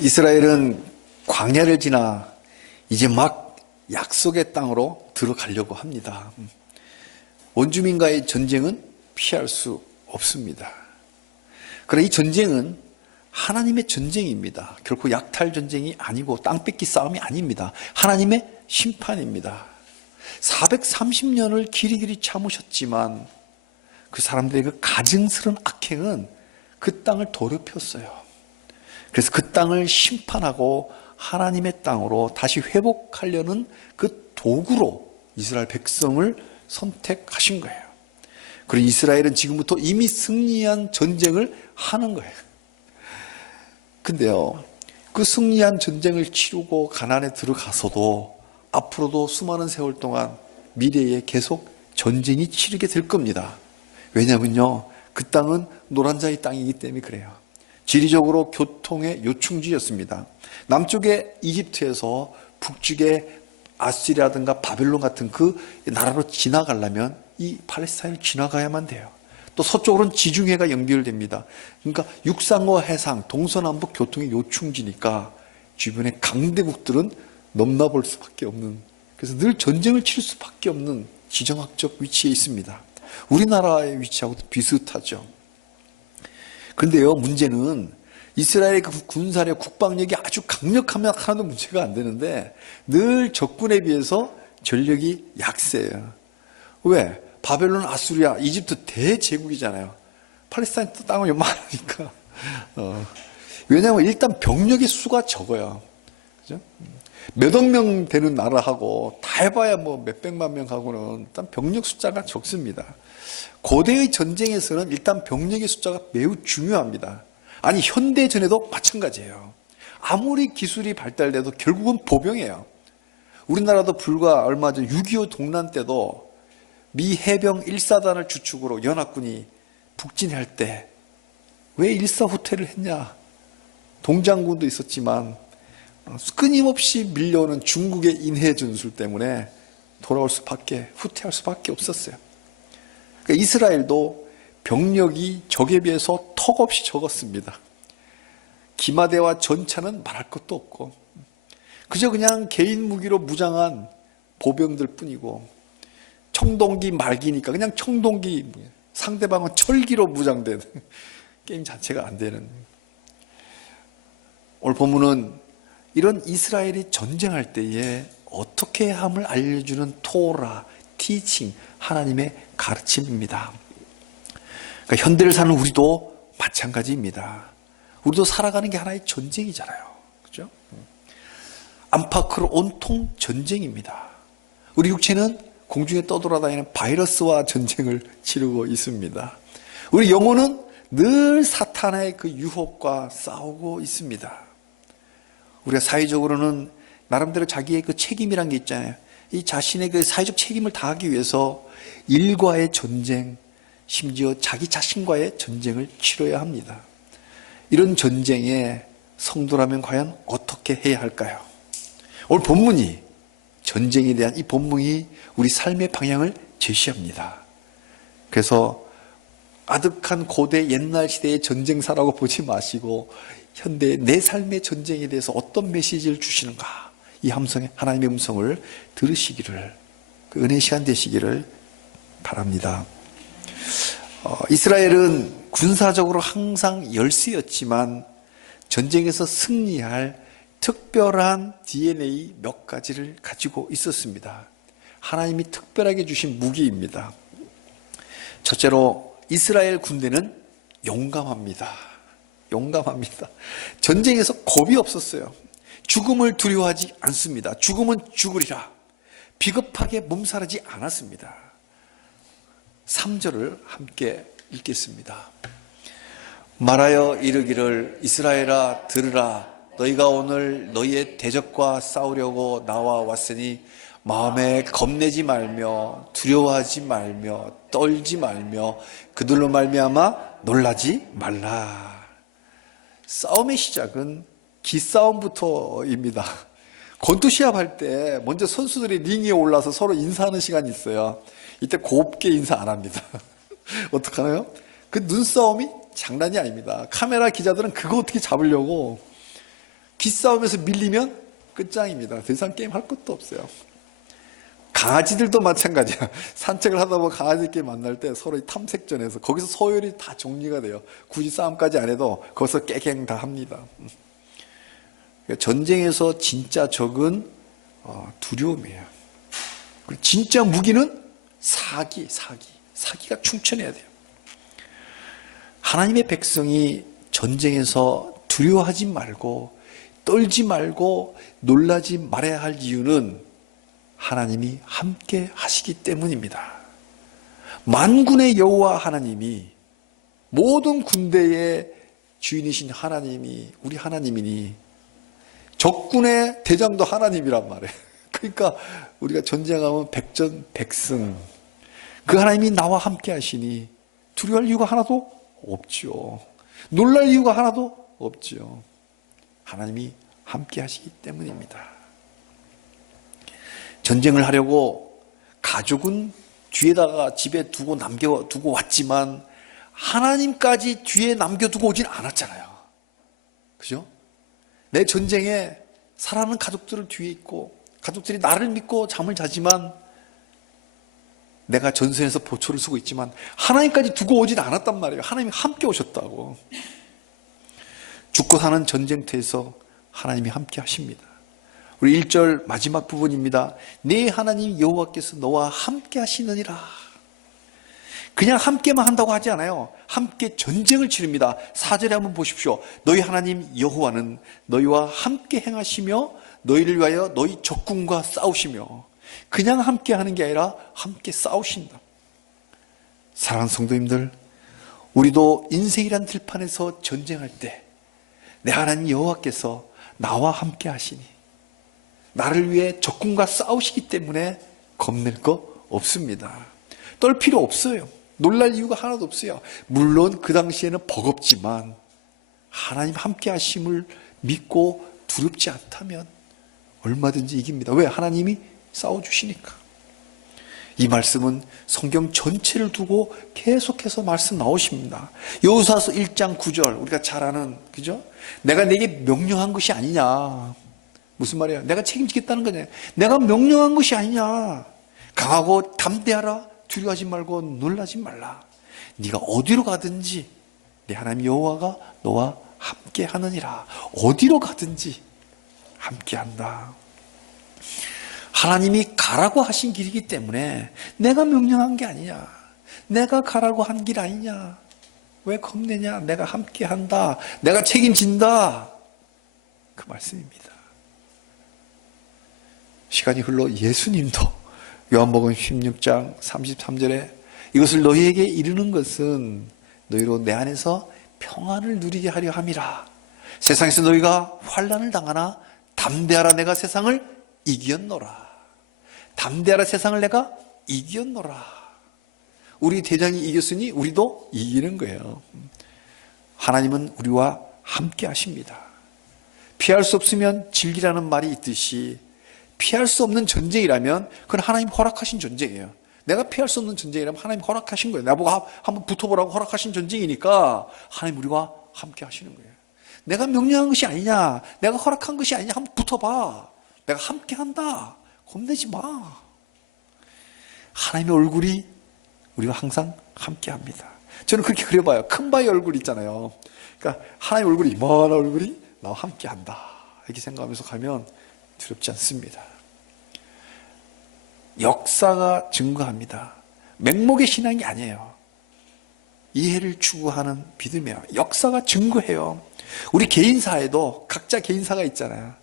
이스라엘은 광야를 지나 이제 막 약속의 땅으로 들어가려고 합니다. 원주민과의 전쟁은 피할 수 없습니다. 그러나 이 전쟁은 하나님의 전쟁입니다. 결코 약탈 전쟁이 아니고 땅 뺏기 싸움이 아닙니다. 하나님의 심판입니다. 430년을 길이길이 참으셨지만 그 사람들의 그 가증스러운 악행은 그 땅을 더럽혔어요. 그래서 그 땅을 심판하고 하나님의 땅으로 다시 회복하려는 그 도구로 이스라엘 백성을 선택하신 거예요. 그리고 이스라엘은 지금부터 이미 승리한 전쟁을 하는 거예요. 근데요, 그 승리한 전쟁을 치르고 가나안에 들어가서도 앞으로도 수많은 세월 동안 미래에 계속 전쟁이 치르게 될 겁니다. 왜냐면요, 그 땅은 노란자의 땅이기 때문에 그래요. 지리적으로 교통의 요충지였습니다. 남쪽의 이집트에서 북쪽의 아수리라든가 바벨론 같은 그 나라로 지나가려면 이 팔레스타인을 지나가야만 돼요. 또 서쪽으로는 지중해가 연결됩니다. 그러니까 육상과 해상, 동서남북 교통의 요충지니까 주변의 강대국들은 넘나볼 수밖에 없는, 그래서 늘 전쟁을 치를 수밖에 없는 지정학적 위치에 있습니다. 우리나라의 위치하고도 비슷하죠. 그런데요, 문제는 이스라엘의 그 군사력, 국방력이 아주 강력하면 하나도 문제가 안 되는데 늘 적군에 비해서 전력이 약세예요. 왜? 바벨론, 아수리아, 이집트 대제국이잖아요. 팔레스타인 땅은 요만하니까. 왜냐하면 일단 병력의 수가 적어요. 그죠? 몇억 명 되는 나라하고 다 해봐야 뭐 몇백만 명하고는 일단 병력 숫자가 적습니다. 고대의 전쟁에서는 일단 병력의 숫자가 매우 중요합니다. 아니, 현대전에도 마찬가지예요. 아무리 기술이 발달돼도 결국은 보병이에요. 우리나라도 불과 얼마 전 6.25 동란 때도 미 해병 1사단을 주축으로 연합군이 북진할 때 왜 일사후퇴를 했냐? 동장군도 있었지만 끊임없이 밀려오는 중국의 인해 전술 때문에 돌아올 수밖에, 후퇴할 수밖에 없었어요. 그러니까 이스라엘도 병력이 적에 비해서 턱없이 적었습니다. 기마대와 전차는 말할 것도 없고 그저 그냥 개인 무기로 무장한 보병들 뿐이고 청동기 말기니까 그냥 청동기, 상대방은 철기로 무장된 게임 자체가 안 되는. 오늘 본문은 이런 이스라엘이 전쟁할 때에 어떻게 함을 알려주는 토라, 티칭, 하나님의 가르침입니다. 그러니까 현대를 사는 우리도 마찬가지입니다. 우리도 살아가는 게 하나의 전쟁이잖아요. 그죠? 안팎으로 온통 전쟁입니다. 우리 육체는 공중에 떠돌아다니는 바이러스와 전쟁을 치르고 있습니다. 우리 영혼은 늘 사탄의 그 유혹과 싸우고 있습니다. 우리가 사회적으로는 나름대로 자기의 그 책임이란 게 있잖아요. 이 자신의 그 사회적 책임을 다하기 위해서 일과의 전쟁, 심지어 자기 자신과의 전쟁을 치러야 합니다. 이런 전쟁에 성도라면 과연 어떻게 해야 할까요? 오늘 본문이, 전쟁에 대한 이 본문이 우리 삶의 방향을 제시합니다. 그래서 아득한 고대 옛날 시대의 전쟁사라고 보지 마시고 현대의 내 삶의 전쟁에 대해서 어떤 메시지를 주시는가, 이 하나님의 음성을 들으시기를, 그 은혜의 시간 되시기를 바랍니다. 이스라엘은 군사적으로 항상 열세였지만 전쟁에서 승리할 특별한 DNA 몇 가지를 가지고 있었습니다. 하나님이 특별하게 주신 무기입니다. 첫째로 이스라엘 군대는 용감합니다. 용감합니다. 전쟁에서 겁이 없었어요. 죽음을 두려워하지 않습니다. 죽음은 죽으리라. 비겁하게 몸살하지 않았습니다. 3절을 함께 읽겠습니다. 말하여 이르기를 이스라엘아 들으라. 너희가 오늘 너희의 대적과 싸우려고 나와 왔으니 마음에 겁내지 말며 두려워하지 말며 떨지 말며 그들로 말미암아 놀라지 말라. 싸움의 시작은 기싸움부터입니다. 권투 시합할 때 먼저 선수들이 링에 올라서 서로 인사하는 시간이 있어요. 이때 곱게 인사 안 합니다. 어떡하나요? 그 눈싸움이 장난이 아닙니다. 카메라 기자들은 그거 어떻게 잡으려고 기싸움에서 밀리면 끝장입니다. 더 이상 게임 할 것도 없어요. 강아지들도 마찬가지야. 산책을 하다 보면 강아지끼리 만날 때 서로 탐색전에서 거기서 서열이 다 정리가 돼요. 굳이 싸움까지 안 해도 거기서 깨갱 다 합니다. 전쟁에서 진짜 적은 두려움이에요. 그리고 진짜 무기는 사기가 충천해야 돼요. 하나님의 백성이 전쟁에서 두려워하지 말고 떨지 말고 놀라지 말아야 할 이유는 하나님이 함께 하시기 때문입니다. 만군의 여호와 하나님이, 모든 군대의 주인이신 하나님이 우리 하나님이니 적군의 대장도 하나님이란 말이에요. 그러니까 우리가 전쟁하면 백전백승, 그 하나님이 나와 함께 하시니 두려워할 이유가 하나도 없죠. 놀랄 이유가 하나도 없죠. 하나님이 함께 하시기 때문입니다. 전쟁을 하려고 가족은 뒤에다가 집에 두고 남겨두고 왔지만 하나님까지 뒤에 남겨두고 오진 않았잖아요. 그죠? 내 전쟁에 사랑하는 가족들을 뒤에 있고 가족들이 나를 믿고 잠을 자지만 내가 전선에서 보초를 쓰고 있지만 하나님까지 두고 오진 않았단 말이에요. 하나님이 함께 오셨다고. 죽고 사는 전쟁터에서 하나님이 함께 하십니다. 우리 1절 마지막 부분입니다. 네 하나님 여호와께서 너와 함께 하시느니라. 그냥 함께만 한다고 하지 않아요. 함께 전쟁을 치릅니다. 4절에 한번 보십시오. 너희 하나님 여호와는 너희와 함께 행하시며 너희를 위하여 너희 적군과 싸우시며. 그냥 함께 하는 게 아니라 함께 싸우신다. 사랑하는 성도님들, 우리도 인생이란 들판에서 전쟁할 때 내 하나님 여호와께서 나와 함께 하시니 나를 위해 적군과 싸우시기 때문에 겁낼 거 없습니다. 떨 필요 없어요. 놀랄 이유가 하나도 없어요. 물론 그 당시에는 버겁지만 하나님 함께 하심을 믿고 두렵지 않다면 얼마든지 이깁니다. 왜? 하나님이 싸워주시니까. 이 말씀은 성경 전체를 두고 계속해서 말씀 나오십니다. 여호수아서 1장 9절 우리가 잘 아는, 그죠? 내가 내게 명령한 것이 아니냐. 무슨 말이야? 내가 책임지겠다는 거냐. 내가 명령한 것이 아니냐. 강하고 담대하라. 두려워하지 말고 놀라지 말라. 네가 어디로 가든지 네 하나님 여호와가 너와 함께 하느니라. 어디로 가든지 함께 한다. 하나님이 가라고 하신 길이기 때문에 내가 명령한 게 아니냐. 내가 가라고 한 길 아니냐. 왜 겁내냐. 내가 함께 한다. 내가 책임진다. 그 말씀입니다. 시간이 흘러 예수님도 요한복음 16장 33절에 이것을 너희에게 이르는 것은 너희로 내 안에서 평안을 누리게 하려 함이라. 세상에서 너희가 환난을 당하나 담대하라. 내가 세상을 이겼노라. 담대하라. 세상을 내가 이겼노라. 우리 대장이 이겼으니 우리도 이기는 거예요. 하나님은 우리와 함께 하십니다. 피할 수 없으면 즐기라는 말이 있듯이 피할 수 없는 전쟁이라면 그건 하나님 허락하신 전쟁이에요. 내가 피할 수 없는 전쟁이라면 하나님 허락하신 거예요. 나보고 한번 붙어보라고 허락하신 전쟁이니까 하나님 우리와 함께 하시는 거예요. 내가 명령한 것이 아니냐, 내가 허락한 것이 아니냐, 한번 붙어봐. 내가 함께 한다. 겁내지 마. 하나님의 얼굴이 우리와 항상 함께 합니다. 저는 그렇게 그려봐요. 큰 바위 얼굴 있잖아요. 그러니까 하나님의 얼굴이, 이만한 얼굴이 나와 함께 한다. 이렇게 생각하면서 가면 두렵지 않습니다. 역사가 증거합니다. 맹목의 신앙이 아니에요. 이해를 추구하는 믿음이에요. 역사가 증거해요. 우리 개인사에도 각자 개인사가 있잖아요.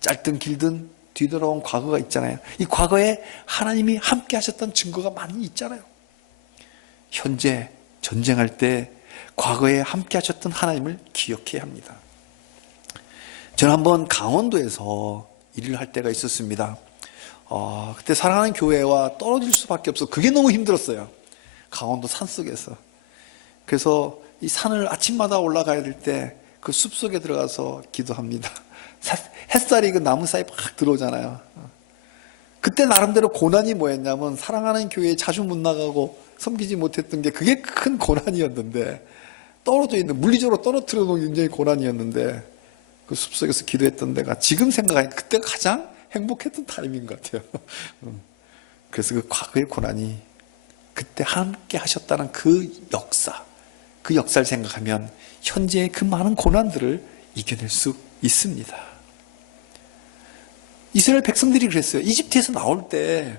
짧든 길든 뒤돌아온 과거가 있잖아요. 이 과거에 하나님이 함께 하셨던 증거가 많이 있잖아요. 현재 전쟁할 때 과거에 함께 하셨던 하나님을 기억해야 합니다. 저는 한번 강원도에서 일을 할 때가 있었습니다. 그때 사랑하는 교회와 떨어질 수밖에 없어. 그게 너무 힘들었어요. 강원도 산속에서. 그래서 이 산을 아침마다 올라가야 될 때 그 숲속에 들어가서 기도합니다. 햇살이 그 나무 사이 막 들어오잖아요. 그때 나름대로 고난이 뭐였냐면 사랑하는 교회에 자주 못 나가고 섬기지 못했던 게 그게 큰 고난이었는데, 떨어져 있는, 물리적으로 떨어뜨려 놓은 굉장히 고난이었는데 그 숲속에서 기도했던 데가 지금 생각하니까 그때가 가장 행복했던 타임인 것 같아요. 그래서 그 과거의 고난이 그때 함께 하셨다는 그 역사를 생각하면 현재의 그 많은 고난들을 이겨낼 수 있습니다. 이스라엘 백성들이 그랬어요. 이집트에서 나올 때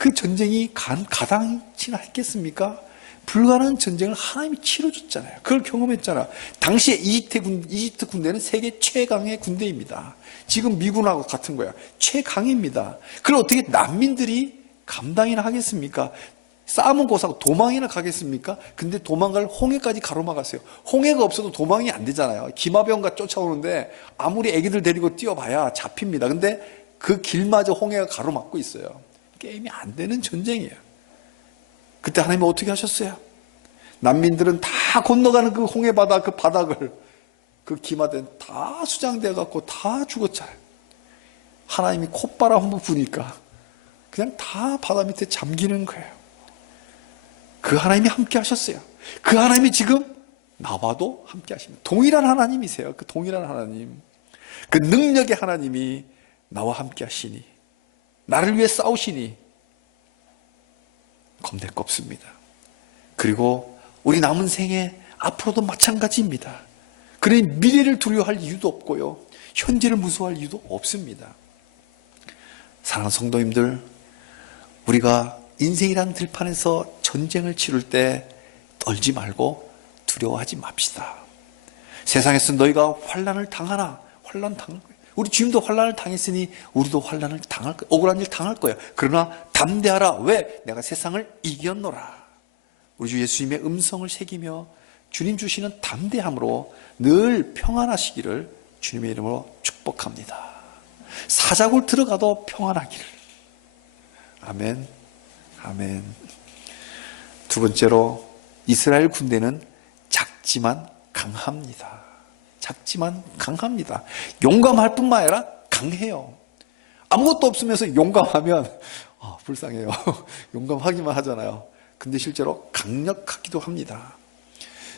그 전쟁이 가당치나 했겠습니까? 불가능한 전쟁을 하나님이 치러줬잖아요. 그걸 경험했잖아. 당시에 이집트 군대는 세계 최강의 군대입니다. 지금 미군하고 같은 거야. 최강입니다. 그걸 어떻게 난민들이 감당이나 하겠습니까? 싸움은 고사하고 도망이나 가겠습니까? 근데 도망갈 홍해까지 가로막았어요. 홍해가 없어도 도망이 안 되잖아요. 기마병과 쫓아오는데 아무리 애기들 데리고 뛰어봐야 잡힙니다. 근데 그 길마저 홍해가 가로막고 있어요. 게임이 안 되는 전쟁이에요. 그때 하나님은 어떻게 하셨어요? 난민들은 다 건너가는 그 홍해 바다 그 바닥을 그 기마대는 다 수장되어 갖고 다 죽었잖아요. 하나님이 콧바람 한번 부니까 그냥 다 바다 밑에 잠기는 거예요. 그 하나님이 함께 하셨어요. 그 하나님이 지금 나와도 함께 하십니다. 동일한 하나님이세요. 그 동일한 하나님, 그 능력의 하나님이 나와 함께 하시니, 나를 위해 싸우시니 겁낼 거 없습니다. 그리고 우리 남은 생에 앞으로도 마찬가지입니다. 그러니 미래를 두려워할 이유도 없고요, 현재를 무서워할 이유도 없습니다. 사랑하는 성도님들, 우리가 인생이라는 들판에서 전쟁을 치를 때 떨지 말고 두려워하지 맙시다. 세상에서 너희가 환난을 당하나, 환난 당할 거예요. 우리 주님도 환난을 당했으니 우리도 환난을 당할 거예요. 억울한 일 당할 거예요. 그러나 담대하라. 왜? 내가 세상을 이겼노라. 우리 주 예수님의 음성을 새기며 주님 주시는 담대함으로 늘 평안하시기를 주님의 이름으로 축복합니다. 사자굴 들어가도 평안하기를. 아멘. 아멘. 두 번째로, 이스라엘 군대는 작지만 강합니다. 작지만 강합니다. 용감할 뿐만 아니라 강해요. 아무것도 없으면서 용감하면 불쌍해요. 용감하기만 하잖아요. 근데 실제로 강력하기도 합니다.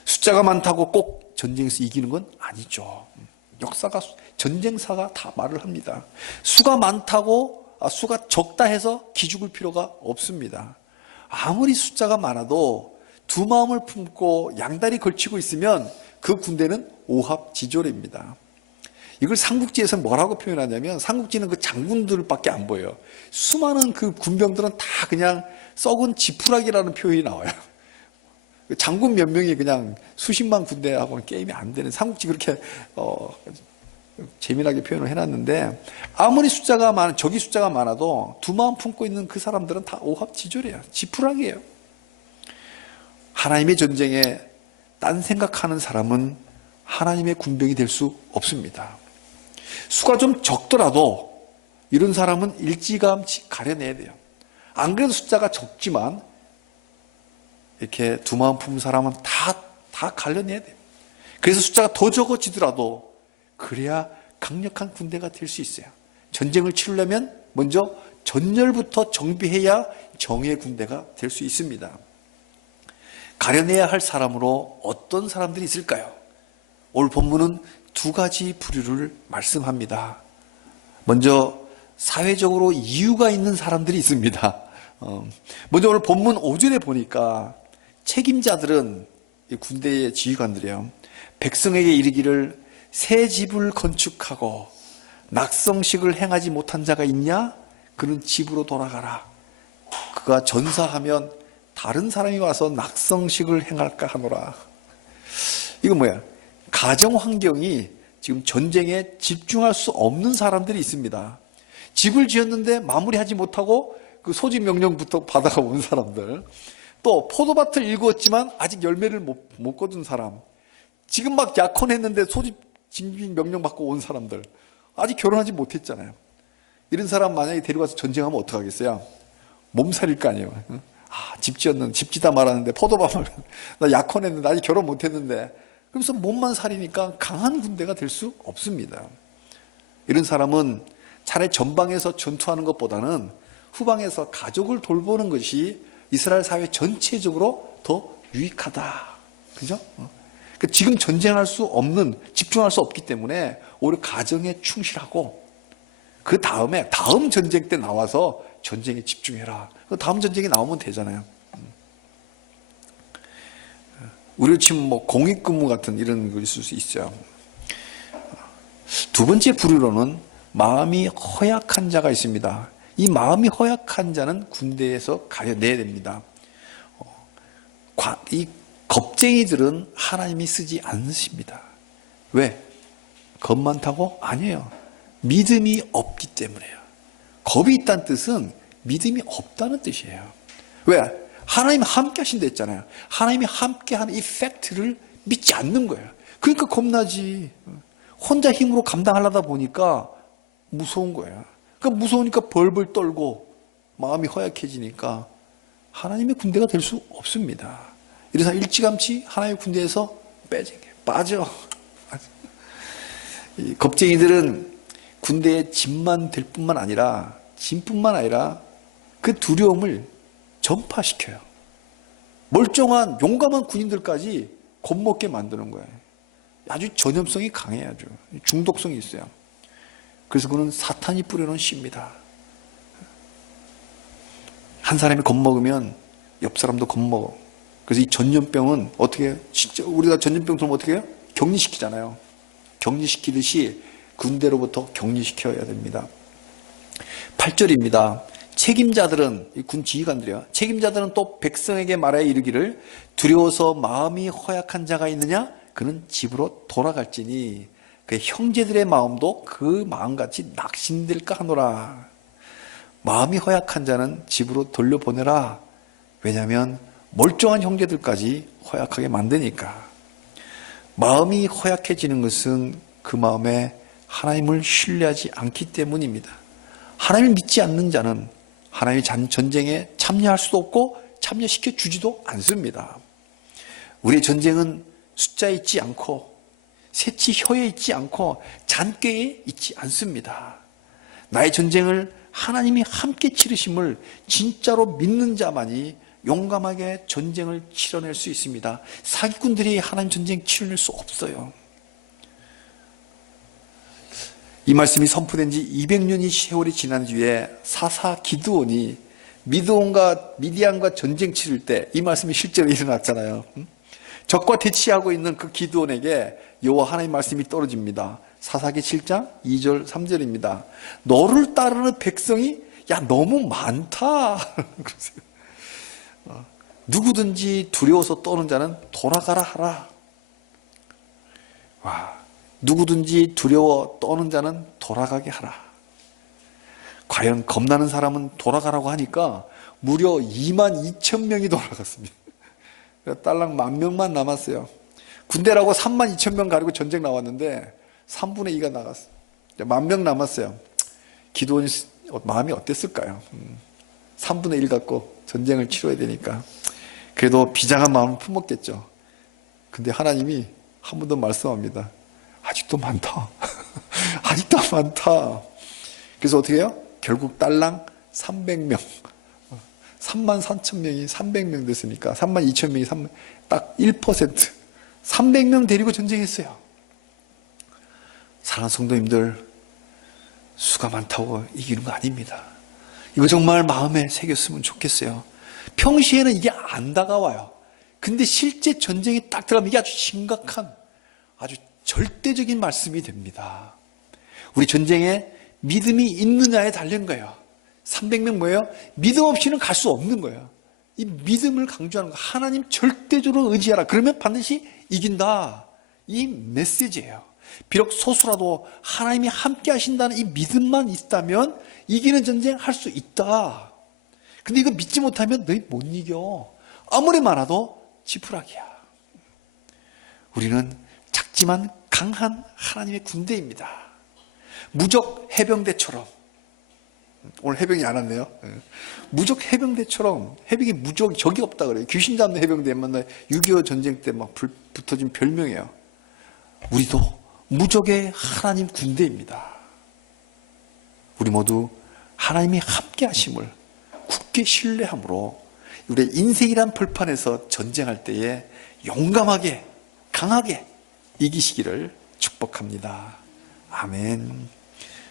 숫자가 많다고 꼭 전쟁에서 이기는 건 아니죠. 역사가, 전쟁사가 다 말을 합니다. 수가 적다 해서 기죽을 필요가 없습니다. 아무리 숫자가 많아도 두 마음을 품고 양다리 걸치고 있으면 그 군대는 오합지졸입니다. 이걸 삼국지에서 뭐라고 표현하냐면, 삼국지는 그 장군들밖에 안 보여요. 수많은 그 군병들은 다 그냥 썩은 지푸라기라는 표현이 나와요. 장군 몇 명이 그냥 수십만 군대하고는 게임이 안 되는, 삼국지 그렇게 재미나게 표현을 해놨는데, 아무리 적이 숫자가 많아도 두 마음 품고 있는 그 사람들은 다 오합지졸이에요. 지푸라기예요. 하나님의 전쟁에 딴 생각하는 사람은 하나님의 군병이 될 수 없습니다. 수가 좀 적더라도 이런 사람은 일찌감치 가려내야 돼요. 안 그래도 숫자가 적지만 이렇게 두 마음 품은 사람은 다 가려내야 돼요. 그래서 숫자가 더 적어지더라도 그래야 강력한 군대가 될 수 있어요. 전쟁을 치르려면 먼저 전열부터 정비해야 정의의 군대가 될 수 있습니다. 가려내야 할 사람으로 어떤 사람들이 있을까요? 오늘 본문은 두 가지 부류를 말씀합니다. 먼저 사회적으로 이유가 있는 사람들이 있습니다. 먼저 오늘 본문 5절에 보니까 책임자들은, 군대의 지휘관들이요, 백성에게 이르기를 새 집을 건축하고 낙성식을 행하지 못한 자가 있냐? 그는 집으로 돌아가라. 그가 전사하면 다른 사람이 와서 낙성식을 행할까 하노라. 이건 뭐야? 가정 환경이 지금 전쟁에 집중할 수 없는 사람들이 있습니다. 집을 지었는데 마무리하지 못하고 그 소집 명령부터 받아가 온 사람들, 또 포도밭을 일구었지만 아직 열매를 못 거둔 사람, 지금 막 약혼했는데 소집 징빙 명령 받고 온 사람들, 아직 결혼하지 못했잖아요. 이런 사람 만약에 데려가서 전쟁하면 어떡하겠어요? 몸살일 거 아니에요. 집 짓다 말았는데, 포도밭을, 나 약혼했는데 아직 결혼 못했는데, 그러면서 몸만 살이니까 강한 군대가 될 수 없습니다. 이런 사람은 차라리 전방에서 전투하는 것보다는 후방에서 가족을 돌보는 것이 이스라엘 사회 전체적으로 더 유익하다. 그죠? 지금 전쟁할 수 없는, 집중할 수 없기 때문에 오히려 가정에 충실하고 그 다음에 다음 전쟁 때 나와서 전쟁에 집중해라. 다음 전쟁이 나오면 되잖아요. 우리 지금 뭐 공익근무 같은 이런 거 있을 수 있어요. 두 번째 부류로는 마음이 허약한 자가 있습니다. 이 마음이 허약한 자는 군대에서 가려내야 됩니다. 이 겁쟁이들은 하나님이 쓰지 않으십니다. 왜? 겁 많다고? 아니에요. 믿음이 없기 때문에요. 겁이 있다는 뜻은 믿음이 없다는 뜻이에요. 왜? 하나님 함께 하신다 했잖아요. 하나님이 함께 하는 이 팩트를 믿지 않는 거예요. 그러니까 겁나지. 혼자 힘으로 감당하려다 보니까 무서운 거예요. 그러니까 무서우니까 벌벌 떨고 마음이 허약해지니까 하나님의 군대가 될 수 없습니다. 이래서 일찌감치 하나님의 군대에서 빠져. 이 겁쟁이들은 군대에 짐만 될 뿐만 아니라 그 두려움을 전파시켜요. 멀쩡한 용감한 군인들까지 겁먹게 만드는 거예요. 아주 전염성이 강해요. 아주 중독성이 있어요. 그래서 그는 사탄이 뿌려놓은 씨입니다. 한 사람이 겁먹으면 옆 사람도 겁먹어. 그래서 이 전염병은 어떻게 해요? 진짜 우리가 전염병 들면 어떻게 해요? 격리시키잖아요. 격리시키듯이 군대로부터 격리시켜야 됩니다. 8절입니다. 책임자들은, 군 지휘관들이요. 책임자들은 또 백성에게 말하여 이르기를 두려워서 마음이 허약한 자가 있느냐? 그는 집으로 돌아갈지니 그 형제들의 마음도 그 마음같이 낙심될까 하노라. 마음이 허약한 자는 집으로 돌려보내라. 왜냐하면 멀쩡한 형제들까지 허약하게 만드니까. 마음이 허약해지는 것은 그 마음에 하나님을 신뢰하지 않기 때문입니다. 하나님을 믿지 않는 자는 하나님의 전쟁에 참여할 수도 없고 참여시켜 주지도 않습니다. 우리의 전쟁은 숫자에 있지 않고 새치혀에 있지 않고 잔꾀에 있지 않습니다. 나의 전쟁을 하나님이 함께 치르심을 진짜로 믿는 자만이 용감하게 전쟁을 치러낼 수 있습니다. 사기꾼들이 하나님 전쟁 치러낼 수 없어요. 이 말씀이 선포된 지 200년이 세월이 지난 뒤에 사사 기드온이 미디안과 전쟁 치를 때 이 말씀이 실제로 일어났잖아요. 적과 대치하고 있는 그 기드온에게 여호와 하나님 말씀이 떨어집니다. 사사기 7장 2절 3절입니다. 너를 따르는 백성이 야 너무 많다. 누구든지 두려워서 떠는 자는 돌아가라 하라. 와, 누구든지 두려워 떠는 자는 돌아가게 하라. 과연 겁나는 사람은 돌아가라고 하니까 무려 22,000명이 돌아갔습니다. 딸랑 10,000명만 남았어요. 군대라고 32,000명 가지고 전쟁 나왔는데 3분의 2가 나갔어요. 10,000명 남았어요. 기도원이 마음이 어땠을까요? 3분의 1 갖고 전쟁을 치러야 되니까 그래도 비장한 마음을 품었겠죠. 근데 하나님이 한 번 더 말씀합니다. 아직도 많다. 아직도 많다. 그래서 어떻게 해요? 결국 딸랑 300명 34,000명이 300명 됐으니까 32,000명이 딱 1% 300명 데리고 전쟁했어요. 사랑하는 성도님들, 수가 많다고 이기는 거 아닙니다. 이거 정말 마음에 새겼으면 좋겠어요. 평시에는 이게 안 다가와요. 근데 실제 전쟁이 딱 들어가면 이게 아주 심각한, 아주 절대적인 말씀이 됩니다. 우리 전쟁에 믿음이 있느냐에 달린 거예요. 300명 뭐예요? 믿음 없이는 갈 수 없는 거예요. 이 믿음을 강조하는 거. 하나님 절대적으로 의지하라. 그러면 반드시 이긴다. 이 메시지예요. 비록 소수라도 하나님이 함께 하신다는 이 믿음만 있다면 이기는 전쟁 할 수 있다. 근데 이거 믿지 못하면 너희 못 이겨. 아무리 많아도 지푸라기야. 우리는 작지만 강한 하나님의 군대입니다. 무적 해병대처럼. 오늘 해병이 안 왔네요. 무적 해병대처럼. 해병이 무적, 적이 없다 그래요. 귀신 잡는 해병대 만나 6.25 전쟁 때 막 붙어진 별명이에요. 우리도 무적의 하나님 군대입니다. 우리 모두 하나님이 함께 하심을 굳게 신뢰함으로 우리의 인생이란 벌판에서 전쟁할 때에 용감하게 강하게 이기시기를 축복합니다. 아멘.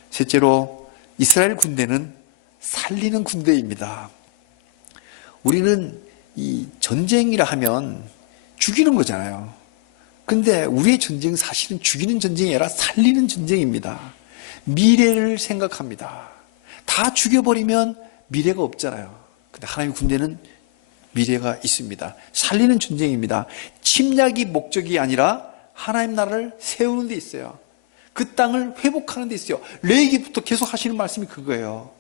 셋째로, 이스라엘 군대는 살리는 군대입니다. 우리는 이 전쟁이라 하면 죽이는 거잖아요. 근데 우리의 전쟁은 사실은 죽이는 전쟁이 아니라 살리는 전쟁입니다. 미래를 생각합니다. 다 죽여버리면 미래가 없잖아요. 근데 하나님의 군대는 미래가 있습니다. 살리는 전쟁입니다. 침략이 목적이 아니라 하나님 나라를 세우는 데 있어요. 그 땅을 회복하는 데 있어요. 레위기부터 계속 하시는 말씀이 그거예요.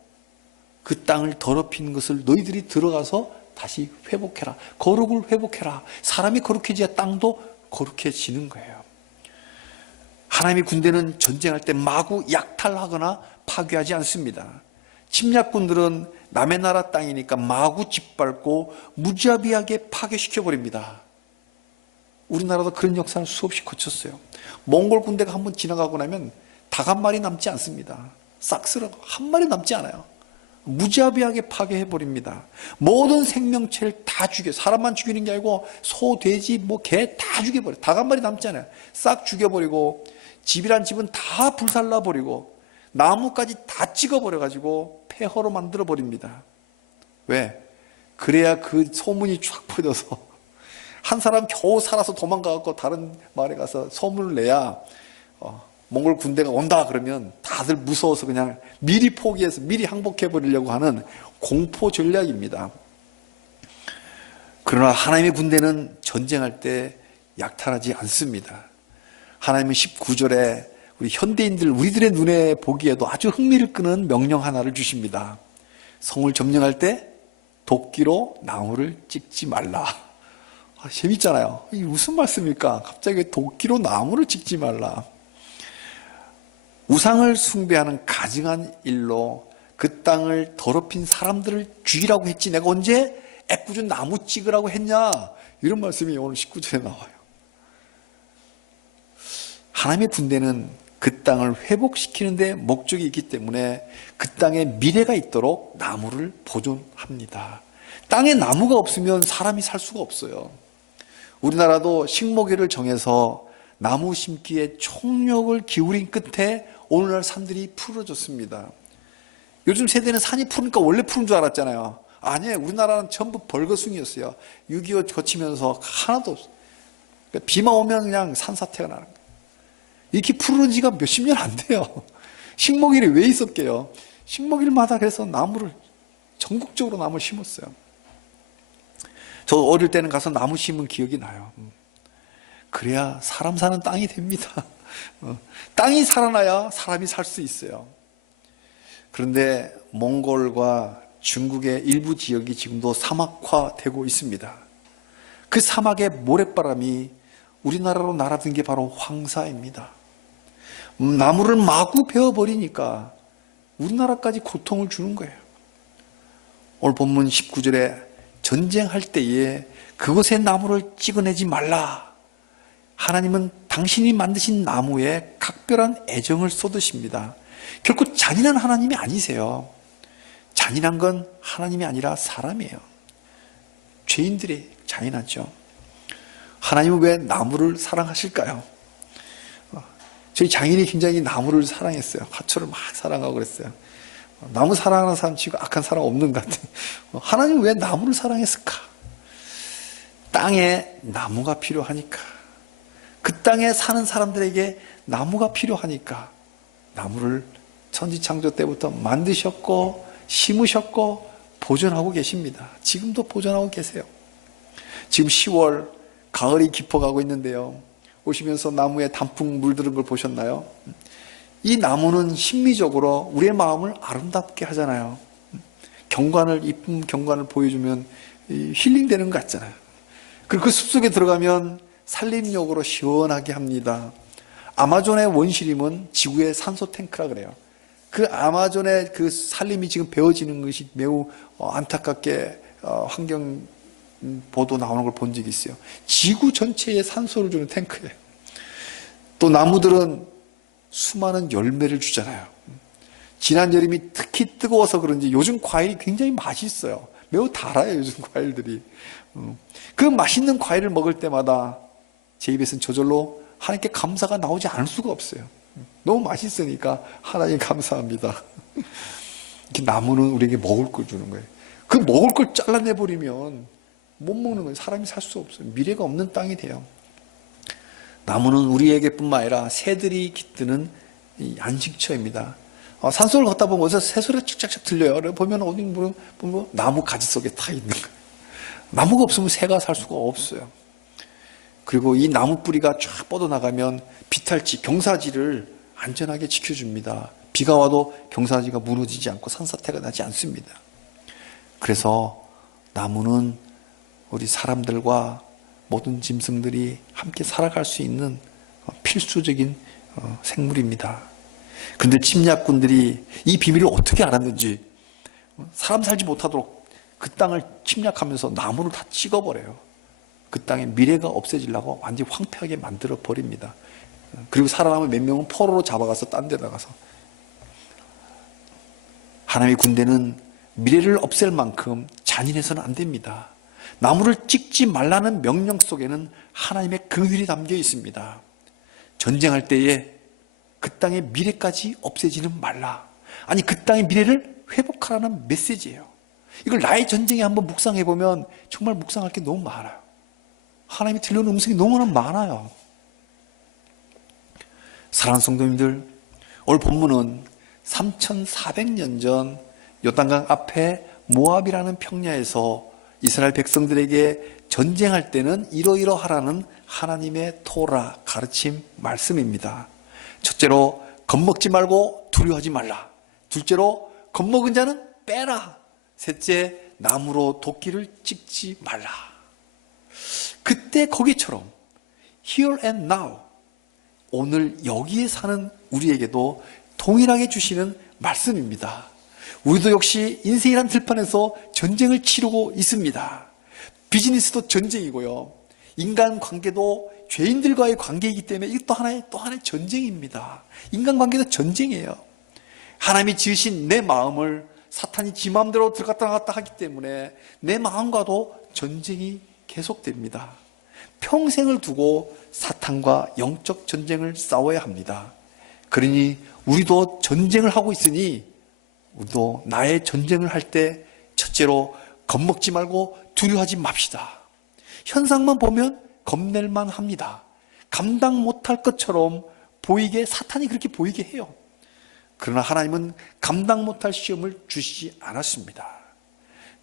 그 땅을 더럽히는 것을 너희들이 들어가서 다시 회복해라. 거룩을 회복해라. 사람이 거룩해져야 땅도 거룩해지는 거예요. 하나님의 군대는 전쟁할 때 마구 약탈하거나 파괴하지 않습니다. 침략군들은 남의 나라 땅이니까 마구 짓밟고 무자비하게 파괴시켜버립니다. 우리나라도 그런 역사를 수없이 거쳤어요. 몽골 군대가 한번 지나가고 나면 닭 한 마리 남지 않습니다. 싹쓸어 한 마리 남지 않아요. 무자비하게 파괴해버립니다. 모든 생명체를 다 죽여, 사람만 죽이는 게 아니고 소, 돼지, 개 다 죽여버려요. 닭 한 마리 남지 않아요. 싹 죽여버리고 집이란 집은 다 불살라버리고 나무까지 다 찍어버려가지고 폐허로 만들어버립니다. 왜? 그래야 그 소문이 쫙 퍼져서 한 사람 겨우 살아서 도망가갖고 다른 마을에 가서 소문을 내야 몽골 군대가 온다 그러면 다들 무서워서 그냥 미리 포기해서 미리 항복해버리려고 하는 공포 전략입니다. 그러나 하나님의 군대는 전쟁할 때 약탈하지 않습니다. 하나님은 19절에 우리 현대인들, 우리들의 눈에 보기에도 아주 흥미를 끄는 명령 하나를 주십니다. 성을 점령할 때 도끼로 나무를 찍지 말라. 재밌잖아요. 이게 무슨 말씀입니까? 갑자기 도끼로 나무를 찍지 말라. 우상을 숭배하는 가증한 일로 그 땅을 더럽힌 사람들을 죽이라고 했지 내가 언제 애꿎은 나무 찍으라고 했냐, 이런 말씀이 오늘 19절에 나와요. 하나님의 군대는 그 땅을 회복시키는 데 목적이 있기 때문에 그 땅에 미래가 있도록 나무를 보존합니다. 땅에 나무가 없으면 사람이 살 수가 없어요. 우리나라도 식목일을 정해서 나무 심기에 총력을 기울인 끝에 오늘날 산들이 푸르졌습니다. 요즘 세대는 산이 푸르니까 원래 푸른 줄 알았잖아요. 아니에요. 우리나라는 전부 벌거숭이였어요. 6.25 거치면서 하나도 없어요. 그러니까 비만 오면 그냥 산사태가 나는 거예요. 이렇게 푸른 지가 몇십 년 안 돼요. 식목일이 왜 있었게요? 식목일마다 그래서 나무를, 전국적으로 나무를 심었어요. 저 어릴 때는 가서 나무 심은 기억이 나요. 그래야 사람 사는 땅이 됩니다. 땅이 살아나야 사람이 살 수 있어요. 그런데 몽골과 중국의 일부 지역이 지금도 사막화되고 있습니다. 그 사막의 모래바람이 우리나라로 날아든 게 바로 황사입니다. 나무를 마구 베어버리니까 우리나라까지 고통을 주는 거예요. 오늘 본문 19절에 전쟁할 때에 그곳의 나무를 찍어내지 말라. 하나님은 당신이 만드신 나무에 각별한 애정을 쏟으십니다. 결코 잔인한 하나님이 아니세요. 잔인한 건 하나님이 아니라 사람이에요. 죄인들이 잔인하죠. 하나님은 왜 나무를 사랑하실까요? 저희 장인이 굉장히 나무를 사랑했어요. 화초를 막 사랑하고 그랬어요. 나무 사랑하는 사람 치고 악한 사람 없는 것 같아요. 하나님은 왜 나무를 사랑했을까? 땅에 나무가 필요하니까. 그 땅에 사는 사람들에게 나무가 필요하니까 나무를 천지창조 때부터 만드셨고 심으셨고 보존하고 계십니다. 지금도 보존하고 계세요. 지금 10월 가을이 깊어가고 있는데요. 오시면서 나무에 단풍 물드는 걸 보셨나요? 이 나무는 심미적으로 우리의 마음을 아름답게 하잖아요. 경관을, 이쁜 경관을 보여주면 힐링되는 것 같잖아요. 그리고 그 숲속에 들어가면 산림욕으로 시원하게 합니다. 아마존의 원시림은 지구의 산소 탱크라 그래요. 그 아마존의 그 산림이 지금 베어지는 것이 매우 안타깝게 환경 보도 나오는 걸 본 적이 있어요. 지구 전체에 산소를 주는 탱크예요. 또 나무들은 수많은 열매를 주잖아요. 지난 여름이 특히 뜨거워서 그런지 요즘 과일이 굉장히 맛있어요. 매우 달아요, 요즘 과일들이. 그 맛있는 과일을 먹을 때마다 제 입에서는 저절로 하나님께 감사가 나오지 않을 수가 없어요. 너무 맛있으니까 하나님 감사합니다. 이렇게 나무는 우리에게 먹을 걸 주는 거예요. 그 먹을 걸 잘라내버리면 못 먹는 거예요. 사람이 살 수 없어요. 미래가 없는 땅이 돼요. 나무는 우리에게뿐만 아니라 새들이 깃드는 이 안식처입니다. 산속을 걷다 보면 어디서 새소리가 칙착착 들려요. 보면 어디 보면 나무 가지 속에 타 있는 거예요. 나무가 없으면 새가 살 수가 없어요. 그리고 이 나무 뿌리가 쫙 뻗어나가면 비탈지, 경사지를 안전하게 지켜줍니다. 비가 와도 경사지가 무너지지 않고 산사태가 나지 않습니다. 그래서 나무는 우리 사람들과 모든 짐승들이 함께 살아갈 수 있는 필수적인 생물입니다. 그런데 침략군들이 이 비밀을 어떻게 알았는지 사람 살지 못하도록 그 땅을 침략하면서 나무를 다 찍어버려요. 그 땅의 미래가 없어지려고 완전히 황폐하게 만들어 버립니다. 그리고 살아남은 몇 명은 포로로 잡아가서 딴 데 나가서. 하나님의 군대는 미래를 없앨 만큼 잔인해서는 안 됩니다. 나무를 찍지 말라는 명령 속에는 하나님의 긍휼이 담겨 있습니다. 전쟁할 때에 그 땅의 미래까지 없애지는 말라. 아니, 그 땅의 미래를 회복하라는 메시지예요. 이걸 나의 전쟁에 한번 묵상해 보면 정말 묵상할 게 너무 많아요. 하나님이 들려오는 음성이 너무나 많아요. 사랑하는 성도님들, 오늘 본문은 3400년 전 요단강 앞에 모압이라는 평야에서 이스라엘 백성들에게 전쟁할 때는 이러이러하라는 하나님의 토라 가르침 말씀입니다. 첫째로 겁먹지 말고 두려워하지 말라. 둘째로 겁먹은 자는 빼라. 셋째, 나무로 도끼를 찍지 말라. 그때 거기처럼 here and now, 오늘 여기에 사는 우리에게도 동일하게 주시는 말씀입니다. 우리도 역시 인생이란 들판에서 전쟁을 치르고 있습니다. 비즈니스도 전쟁이고요. 인간관계도 죄인들과의 관계이기 때문에 이게 또 하나의 전쟁입니다. 인간관계도 전쟁이에요. 하나님이 지으신 내 마음을 사탄이 지 마음대로 들어갔다 나갔다 하기 때문에 내 마음과도 전쟁이 계속됩니다. 평생을 두고 사탄과 영적 전쟁을 싸워야 합니다. 그러니 우리도 전쟁을 하고 있으니 우리도 나의 전쟁을 할 때 첫째로 겁먹지 말고 두려워하지 맙시다. 현상만 보면 겁낼만 합니다. 감당 못할 것처럼 보이게, 사탄이 그렇게 보이게 해요. 그러나 하나님은 감당 못할 시험을 주시지 않았습니다.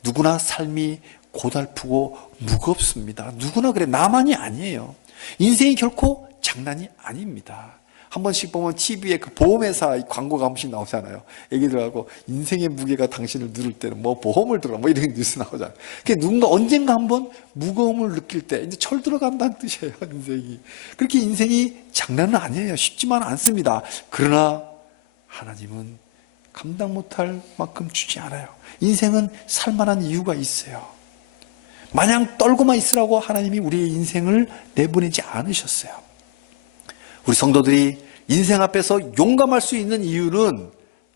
누구나 삶이 고달프고 무겁습니다. 누구나 그래. 나만이 아니에요. 인생이 결코 장난이 아닙니다. 한 번씩 보면 TV에 그 보험회사 광고가 한 번씩 나오잖아요. 애기들하고 인생의 무게가 당신을 누를 때는 뭐 보험을 들어, 뭐 이런 뉴스 나오잖아요. 그게 누군가 언젠가 한번 무거움을 느낄 때 이제 철 들어간다는 뜻이에요, 인생이. 그렇게 인생이 장난은 아니에요. 쉽지만 않습니다. 그러나 하나님은 감당 못할 만큼 주지 않아요. 인생은 살만한 이유가 있어요. 마냥 떨고만 있으라고 하나님이 우리의 인생을 내보내지 않으셨어요. 우리 성도들이 인생 앞에서 용감할 수 있는 이유는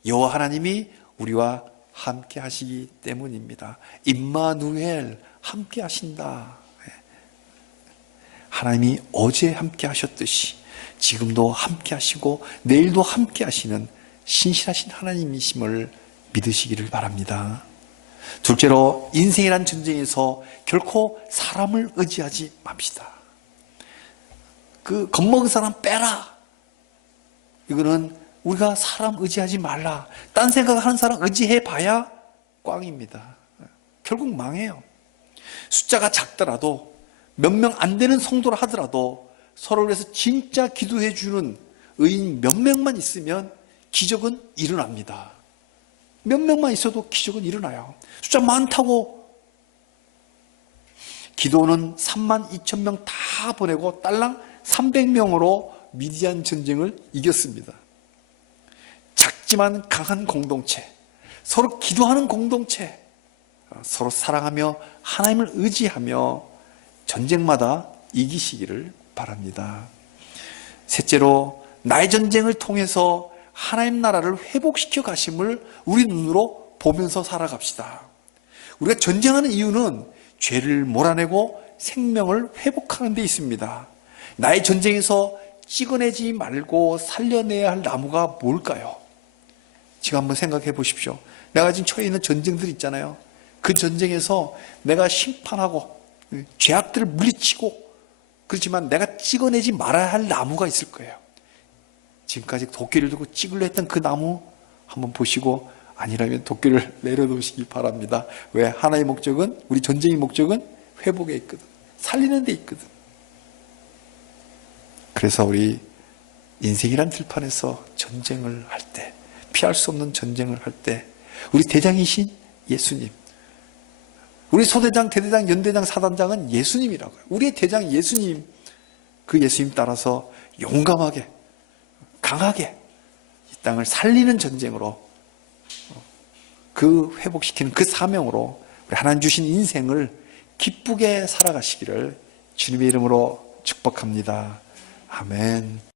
여호와 하나님이 우리와 함께 하시기 때문입니다. 임마누엘, 함께 하신다. 하나님이 어제 함께 하셨듯이 지금도 함께 하시고 내일도 함께 하시는 신실하신 하나님이심을 믿으시기를 바랍니다. 둘째로, 인생이란 전쟁에서 결코 사람을 의지하지 맙시다. 그 겁먹은 사람 빼라. 이거는 우리가 사람 의지하지 말라. 딴 생각하는 사람 의지해 봐야 꽝입니다. 결국 망해요. 숫자가 작더라도 몇 명 안 되는 성도라 하더라도 서로를 위해서 진짜 기도해 주는 의인 몇 명만 있으면 기적은 일어납니다. 몇 명만 있어도 기적은 일어나요. 숫자 많다고 기도는 32,000명 다 보내고 딸랑 300명으로 미디안 전쟁을 이겼습니다. 작지만 강한 공동체, 서로 기도하는 공동체, 서로 사랑하며 하나님을 의지하며 전쟁마다 이기시기를 바랍니다. 셋째로, 나의 전쟁을 통해서 하나님 나라를 회복시켜 가심을 우리 눈으로 보면서 살아갑시다. 우리가 전쟁하는 이유는 죄를 몰아내고 생명을 회복하는 데 있습니다. 나의 전쟁에서 찍어내지 말고 살려내야 할 나무가 뭘까요? 지금 한번 생각해 보십시오. 내가 지금 처해 있는 전쟁들 있잖아요. 그 전쟁에서 내가 심판하고 죄악들을 물리치고, 그렇지만 내가 찍어내지 말아야 할 나무가 있을 거예요. 지금까지 도끼를 들고 찍으려 했던 그 나무 한번 보시고, 아니라면 도끼를 내려놓으시기 바랍니다. 왜? 하나의 목적은, 우리 전쟁의 목적은 회복에 있거든. 살리는 데 있거든. 그래서 우리 인생이란 들판에서 전쟁을 할 때, 피할 수 없는 전쟁을 할 때, 우리 대장이신 예수님, 우리 소대장, 대대장, 연대장, 사단장은 예수님이라고요. 우리의 대장 예수님, 그 예수님 따라서 용감하게, 강하게 이 땅을 살리는 전쟁으로, 그 회복시키는 그 사명으로 우리 하나님 주신 인생을 기쁘게 살아가시기를 주님의 이름으로 축복합니다. 아멘.